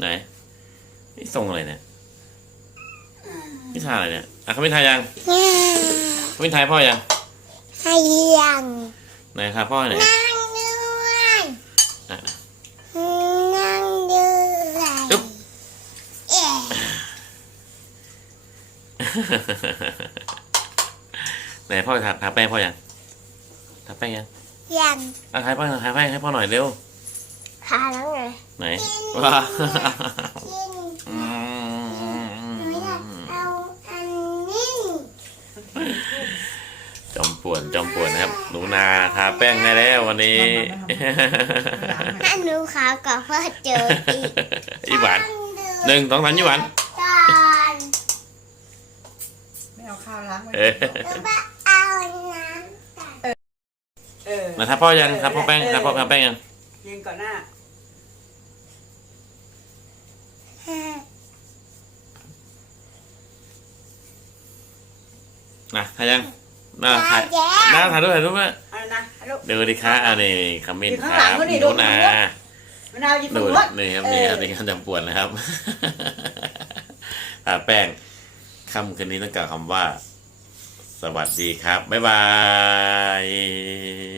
ไหนนี่ทรงอะไรเนี่ยนี่ทาอะไรเนี่ยอะเขาไม่ทายังเขาไม่ทายพ่อยังให้ยังไหนทาพ่อไหนนั่งด้วยอะนั่งด้วยจุ๊บเอ๊ะไหนพ่อทาทาแป้งพ่อยังทาแป้งยังยังอะทาแป้งทาแป้งให้พ่อหน่อยเร็ว ทาแล้วไงไหนว้ากินอืมไม่ได้เอาอันนี้จอมป่วนจอมป่วนนะครับหนูนาทาแป้งให้แล้ววันนี้ถ้าหนูขาวก่อนพ่อเจออีกอีหวานหนึ่งสองสามยี่หวานตอนไม่เอาข้าวล้างไว้เออหนูว่าเอาน้ำตัดเออมาทาพ่อยังทาพ่อแป้งทาพ่อทาแป้งยัง ยิงก่อนหน้า นะทายังน่าถ่ายแย้มน่าถ่ายรูปถ่ายรูปนะเอานะลูก ดูดิคะอันนี้คอมเมนต์อยู่คข้างหลัรังบนู่นดิหนูดูนามะนาวยิงดูฝั่งนู้นนี่ครับนี่ครับนี่ครับจอมป่วนนะครับทาแป้งค่ำคืนนี้ต้องกล่าวคำว่า สวัสดีครับ บ๊ายบาย